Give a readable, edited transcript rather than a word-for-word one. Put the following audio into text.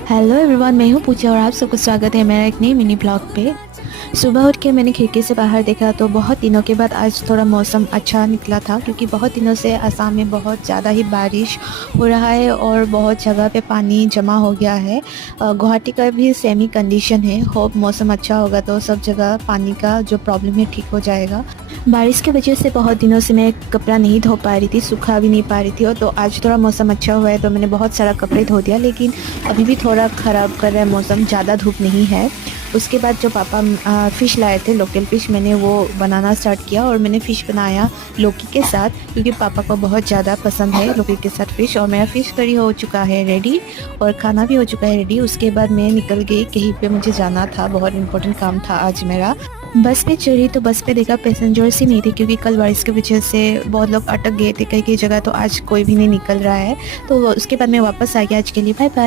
Hello everyone, मैं हूँ पूजा और आप सबको स्वागत है मेरा एक नई मिनी ब्लॉग पे। सुबह उठ के मैंने खिड़की से बाहर देखा तो बहुत दिनों के बाद आज थोड़ा मौसम अच्छा निकला था, क्योंकि बहुत दिनों से असम में बहुत ज़्यादा ही बारिश हो रहा है और बहुत जगह पे पानी जमा हो गया है। गुवाहाटी का भी सेम ही कंडीशन है। होप मौसम अच्छा होगा तो सब जगह पानी का जो प्रॉब्लम है ठीक हो जाएगा। बारिश की वजह से बहुत दिनों से मैं कपड़ा नहीं धो पा रही थी, सूखा भी नहीं पा रही थी, और तो आज थोड़ा मौसम अच्छा हुआ है तो मैंने बहुत सारा कपड़े धो दिया। लेकिन अभी भी थोड़ा ख़राब कर रहा है मौसम, ज़्यादा धूप नहीं है। उसके बाद जो पापा फ़िश लाए थे, लोकल फ़िश, मैंने वो बनाना स्टार्ट किया और मैंने फ़िश बनाया लौकी के साथ, क्योंकि पापा को बहुत ज़्यादा पसंद है लौकी के साथ फ़िश। और मेरा फ़िश करी हो चुका है रेडी और खाना भी हो चुका है रेडी। उसके बाद मैं निकल गई, कहीं पे मुझे जाना था, बहुत इंपॉर्टेंट काम था आज मेरा। बस पे चढ़ी तो बस पे देखा पैसेंजर्स ही नहीं थे, क्योंकि कल बारिश की वजह से बहुत लोग अटक गए थे कई कई जगह, तो आज कोई भी नहीं निकल रहा है। तो उसके बाद मैं वापस आ गया। आज के लिए बाय बाय।